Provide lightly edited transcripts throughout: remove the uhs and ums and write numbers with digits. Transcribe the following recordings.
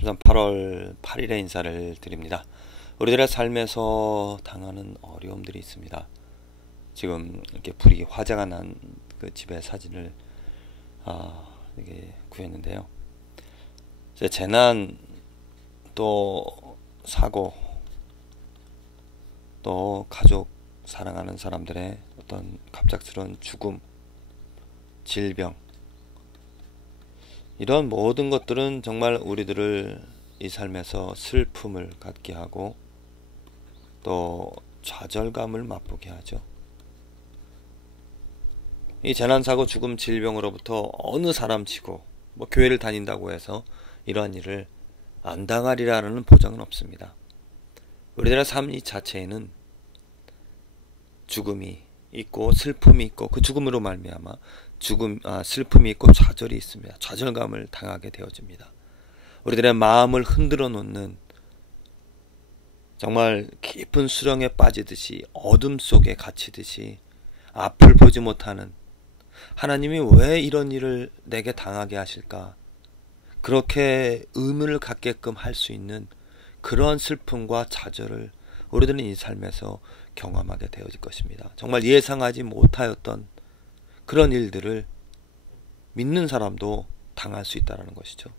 우선 8월 8일에 인사를 드립니다. 우리들의 삶에서 당하는 어려움들이 있습니다. 지금 이렇게 불이 화재가 난 그 집의 사진을 이게 구했는데요. 이제 재난, 또 사고, 또 가족, 사랑하는 사람들의 어떤 갑작스러운 죽음, 질병, 이런 모든 것들은 정말 우리들을 이 삶에서 슬픔을 갖게 하고 또 좌절감을 맛보게 하죠. 이 재난사고, 죽음, 질병으로부터 어느 사람치고 교회를 다닌다고 해서 이러한 일을 안 당하리라는 보장은 없습니다. 우리들의 삶 이 자체에는 죽음이 있고 슬픔이 있고, 그 죽음으로 말미암아 슬픔이 있고 좌절이 있습니다. 좌절감을 당하게 되어집니다. 우리들의 마음을 흔들어 놓는, 정말 깊은 수렁에 빠지듯이 어둠 속에 갇히듯이 앞을 보지 못하는, 하나님이 왜 이런 일을 내게 당하게 하실까, 그렇게 의문을 갖게끔 할 수 있는 그러한 슬픔과 좌절을 우리들은 이 삶에서 경험하게 되어질 것입니다. 정말 예상하지 못하였던 그런 일들을 믿는 사람도 당할 수 있다는 것이죠.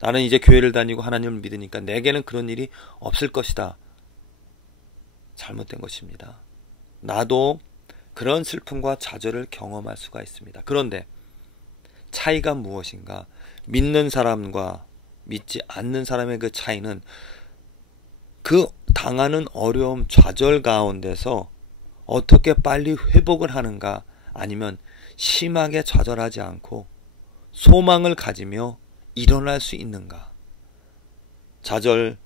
나는 이제 교회를 다니고 하나님을 믿으니까 내게는 그런 일이 없을 것이다. 잘못된 것입니다. 나도 그런 슬픔과 좌절을 경험할 수가 있습니다. 그런데 차이가 무엇인가? 믿는 사람과 믿지 않는 사람의 그 차이는 그 당하는 어려움, 좌절 가운데서 어떻게 빨리 회복을 하는가, 아니면 심하게 좌절하지 않고 소망을 가지며 일어날 수 있는가. 좌절,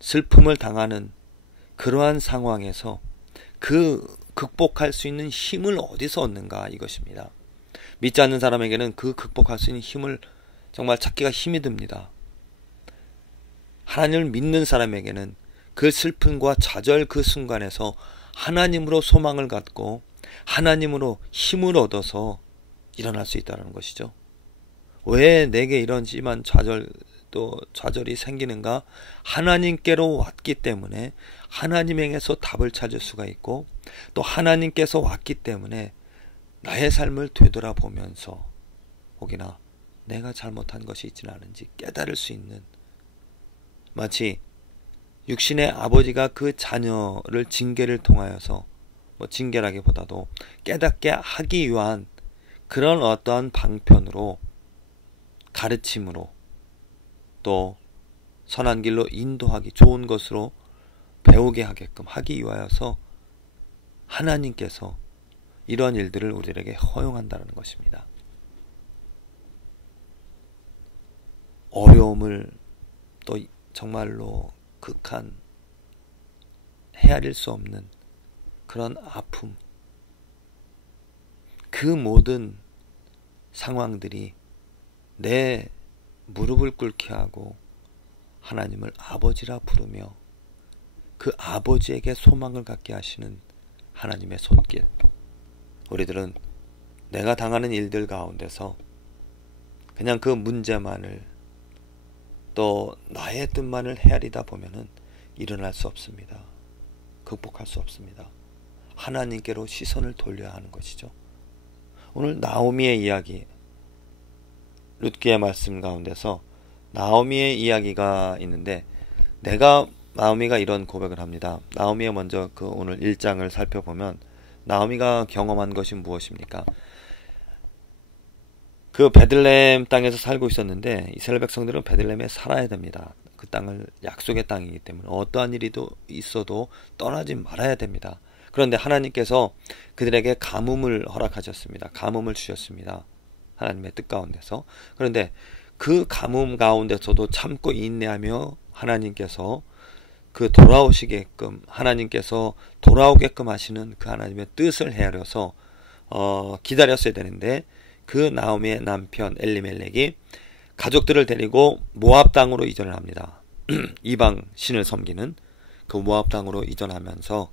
슬픔을 당하는 그러한 상황에서 그 극복할 수 있는 힘을 어디서 얻는가, 이것입니다. 믿지 않는 사람에게는 그 극복할 수 있는 힘을 정말 찾기가 힘이 듭니다. 하나님을 믿는 사람에게는 그 슬픔과 좌절 그 순간에서 하나님으로 소망을 갖고 하나님으로 힘을 얻어서 일어날 수 있다는 것이죠. 왜 내게 이런 심한 좌절이 생기는가? 하나님께로 왔기 때문에 하나님에게서 답을 찾을 수가 있고, 또 하나님께서 왔기 때문에 나의 삶을 되돌아보면서 혹이나 내가 잘못한 것이 있지는 않은지 깨달을 수 있는, 마치 육신의 아버지가 그 자녀를 징계를 통하여서, 징계라기보다도 깨닫게 하기 위한 그런 어떠한 방편으로, 가르침으로, 또 선한 길로 인도하기, 좋은 것으로 배우게 하게끔 하기 위하여서 하나님께서 이러한 일들을 우리에게 허용한다는 것입니다. 어려움을, 또 정말로 극한, 헤아릴 수 없는 그런 아픔, 그 모든 상황들이 내 무릎을 꿇게 하고 하나님을 아버지라 부르며 그 아버지에게 소망을 갖게 하시는 하나님의 손길, 우리들은 내가 당하는 일들 가운데서 그냥 그 문제만을, 또 나의 뜻만을 헤아리다 보면은 일어날 수 없습니다. 극복할 수 없습니다. 하나님께로 시선을 돌려야 하는 것이죠. 오늘 나오미의 이야기, 룻기의 말씀 가운데서 나오미의 이야기가 있는데, 나오미가 이런 고백을 합니다. 나오미의 먼저 그 오늘 1장을 살펴보면 나오미가 경험한 것이 무엇입니까? 그 베들레헴 땅에서 살고 있었는데, 이스라엘 백성들은 베들레헴에 살아야 됩니다. 그 땅을 약속의 땅이기 때문에 어떠한 일이 있어도 떠나지 말아야 됩니다. 그런데 하나님께서 그들에게 가뭄을 허락하셨습니다. 가뭄을 주셨습니다. 하나님의 뜻 가운데서. 그런데 그 가뭄 가운데서도 참고 인내하며 하나님께서 하나님께서 돌아오게끔 하시는 그 하나님의 뜻을 헤아려서 기다렸어야 되는데, 그 나오미의 남편 엘리멜렉이 가족들을 데리고 모압 땅으로 이전을 합니다. 이방 신을 섬기는 그 모압 땅으로 이전하면서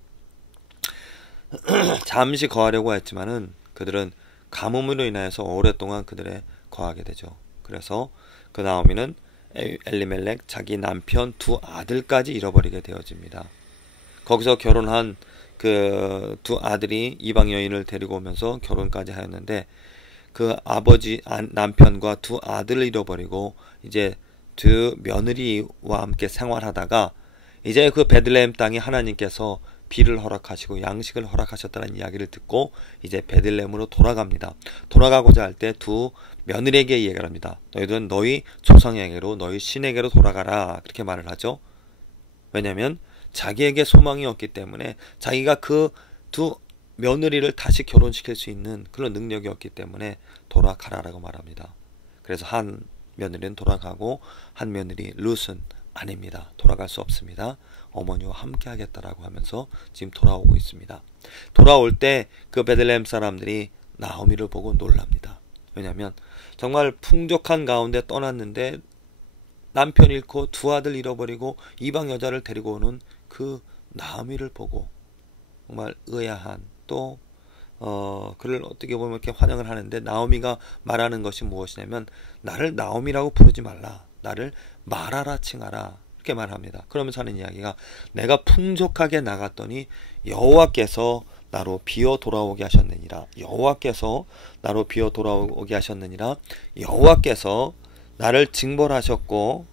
잠시 거하려고 했지만은 그들은 가뭄으로 인하여서 오랫동안 그들에 거하게 되죠. 그래서 그 나오미는 엘리멜렉 자기 남편 두 아들까지 잃어버리게 되어집니다. 거기서 결혼한 그 두 아들이 이방 여인을 데리고 오면서 결혼까지 하였는데 그 아버지 남편과 두 아들을 잃어버리고 이제 두 며느리와 함께 생활하다가 이제 그 베들레헴 땅에 하나님께서 비를 허락하시고 양식을 허락하셨다는 이야기를 듣고 이제 베들레헴으로 돌아갑니다. 돌아가고자 할 때 두 며느리에게 이야기를 합니다. 너희들은 너희 조상에게로 너희 신에게로 돌아가라 그렇게 말을 하죠. 왜냐하면 자기에게 소망이 없기 때문에 자기가 그 두 며느리를 다시 결혼시킬 수 있는 그런 능력이 없기 때문에 돌아가라라고 말합니다. 그래서 한 며느리는 돌아가고 한 며느리 룻은 아닙니다. 돌아갈 수 없습니다. 어머니와 함께 하겠다라고 하면서 지금 돌아오고 있습니다. 돌아올 때 그 베들레헴 사람들이 나오미를 보고 놀랍니다. 왜냐하면 정말 풍족한 가운데 떠났는데 남편 잃고 두 아들 잃어버리고 이방 여자를 데리고 오는 그 나오미를 보고 정말 의아한 또 그를 어떻게 보면 이렇게 환영을 하는데 나오미가 말하는 것이 무엇이냐면 나를 나오미라고 부르지 말라. 나를 마라라 칭하라. 이렇게 말합니다. 그러면서 하는 이야기가 내가 풍족하게 나갔더니 여호와께서 나로 비어 돌아오게 하셨느니라. 여호와께서 나로 비어 돌아오게 하셨느니라. 여호와께서 나를 징벌하셨고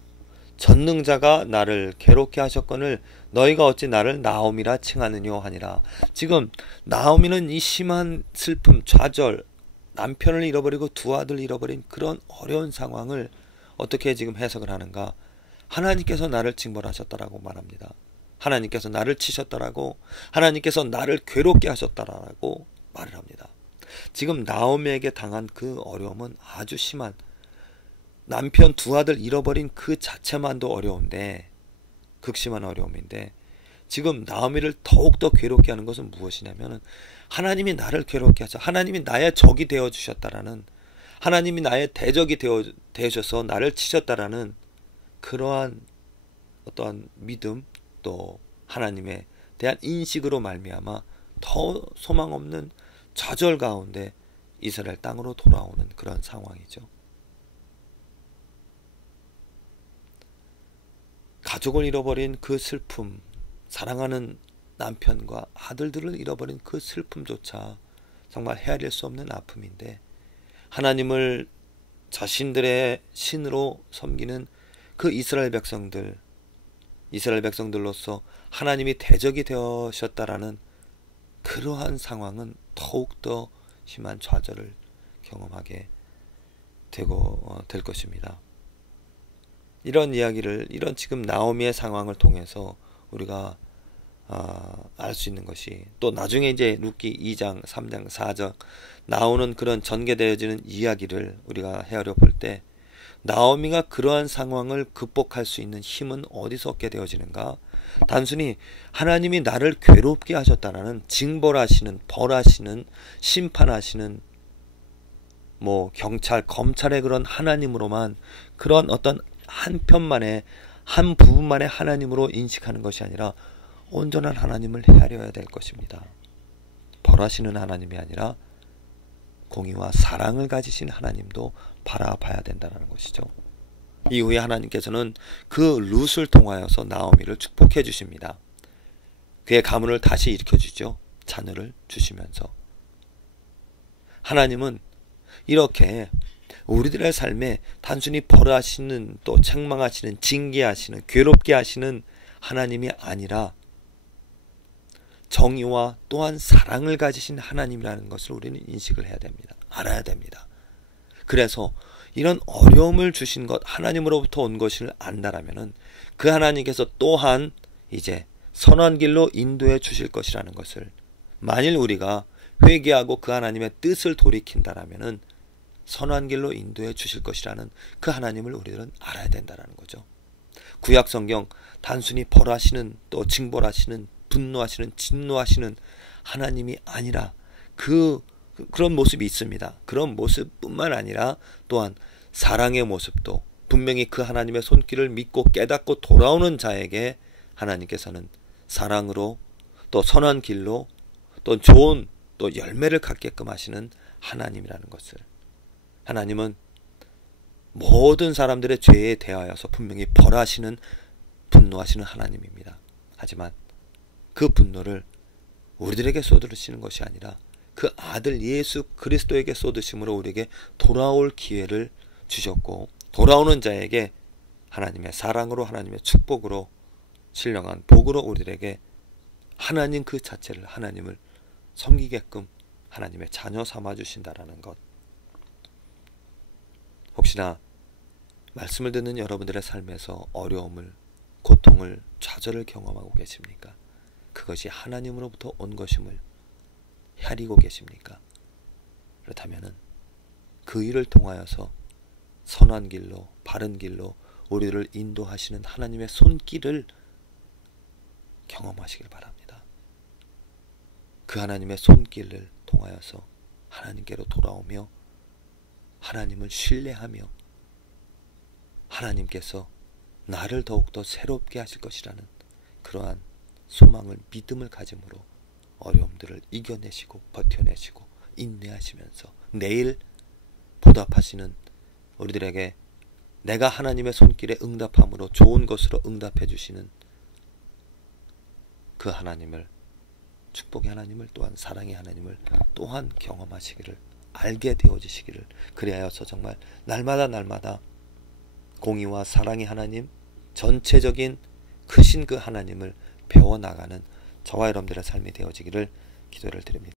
전능자가 나를 괴롭게 하셨거늘 너희가 어찌 나를 나오미라 칭하느뇨 하니라. 지금 나오미는 이 심한 슬픔, 좌절, 남편을 잃어버리고 두 아들 잃어버린 그런 어려운 상황을 어떻게 지금 해석을 하는가? 하나님께서 나를 징벌하셨다라고 말합니다. 하나님께서 나를 치셨다라고, 하나님께서 나를 괴롭게 하셨다라고 말을 합니다. 지금 나오미에게 당한 그 어려움은 아주 심한, 남편 두 아들 잃어버린 그 자체만도 어려운데, 극심한 어려움인데, 지금 나오미를 더욱더 괴롭게 하는 것은 무엇이냐면 하나님이 나를 괴롭게 하셔, 하나님이 나의 적이 되어주셨다라는, 하나님이 나의 대적이 되어주셔서 나를 치셨다라는 그러한 어떠한 믿음, 또 하나님에 대한 인식으로 말미암아 더 소망 없는 좌절 가운데 이스라엘 땅으로 돌아오는 그런 상황이죠. 가족을 잃어버린 그 슬픔, 사랑하는 남편과 아들들을 잃어버린 그 슬픔조차 정말 헤아릴 수 없는 아픔인데, 하나님을 자신들의 신으로 섬기는 그 이스라엘 백성들로서 하나님이 대적이 되셨다라는 그러한 상황은 더욱더 심한 좌절을 경험하게 될 것입니다. 이런 이야기를, 이런 지금 나오미의 상황을 통해서 우리가 알 수 있는 것이, 또 나중에 이제 룻기 2장, 3장, 4장 나오는 그런 전개되어지는 이야기를 우리가 헤아려 볼 때, 나오미가 그러한 상황을 극복할 수 있는 힘은 어디서 얻게 되어지는가? 단순히 하나님이 나를 괴롭게 하셨다라는 징벌하시는, 벌하시는, 심판하시는 경찰, 검찰의 그런 하나님으로만, 그런 어떤 한편만의, 한 부분만의 하나님으로 인식하는 것이 아니라 온전한 하나님을 헤아려야 될 것입니다. 벌하시는 하나님이 아니라 공의와 사랑을 가지신 하나님도 바라봐야 된다는 것이죠. 이후에 하나님께서는 그 룻을 통하여서 나오미를 축복해 주십니다. 그의 가문을 다시 일으켜 주죠. 자녀를 주시면서. 하나님은 이렇게 우리들의 삶에 단순히 벌하시는, 또 책망하시는, 징계하시는, 괴롭게 하시는 하나님이 아니라 정의와 또한 사랑을 가지신 하나님이라는 것을 우리는 인식을 해야 됩니다. 알아야 됩니다. 그래서 이런 어려움을 주신 것, 하나님으로부터 온 것을 안다라면은 그 하나님께서 또한 이제 선한 길로 인도해 주실 것이라는 것을, 만일 우리가 회개하고 그 하나님의 뜻을 돌이킨다라면은 선한 길로 인도해 주실 것이라는 그 하나님을 우리들은 알아야 된다라는 거죠. 구약 성경 단순히 벌하시는, 또 징벌하시는, 분노하시는, 진노하시는 하나님이 아니라 그런 모습이 있습니다. 그런 모습뿐만 아니라 또한 사랑의 모습도, 분명히 그 하나님의 손길을 믿고 깨닫고 돌아오는 자에게 하나님께서는 사랑으로, 또 선한 길로, 또 좋은 또 열매를 갖게끔 하시는 하나님이라는 것을, 하나님은 모든 사람들의 죄에 대하여서 분명히 벌하시는, 분노하시는 하나님입니다. 하지만 그 분노를 우리들에게 쏟으시는 것이 아니라 그 아들 예수 그리스도에게 쏟으심으로 우리에게 돌아올 기회를 주셨고, 돌아오는 자에게 하나님의 사랑으로, 하나님의 축복으로, 신령한 복으로 우리들에게 하나님 그 자체를, 하나님을 섬기게끔 하나님의 자녀 삼아 주신다라는 것. 혹시나 말씀을 듣는 여러분들의 삶에서 어려움을, 고통을, 좌절을 경험하고 계십니까? 그것이 하나님으로부터 온 것임을 헤아리고 계십니까? 그렇다면 그 일을 통하여서 선한 길로, 바른 길로 우리를 인도하시는 하나님의 손길을 경험하시길 바랍니다. 그 하나님의 손길을 통하여서 하나님께로 돌아오며 하나님을 신뢰하며 하나님께서 나를 더욱더 새롭게 하실 것이라는 그러한 소망을, 믿음을 가짐으로 어려움들을 이겨내시고 버텨내시고 인내하시면서 내일 보답하시는 우리들에게 내가 하나님의 손길에 응답함으로 좋은 것으로 응답해 주시는 그 하나님을, 축복의 하나님을, 또한 사랑의 하나님을 또한 경험하시기를, 알게 되어지시기를, 그리하여서 정말 날마다 공의와 사랑의 하나님, 전체적인 크신 그 하나님을 배워나가는 저와 여러분들의 삶이 되어지기를 기도를 드립니다.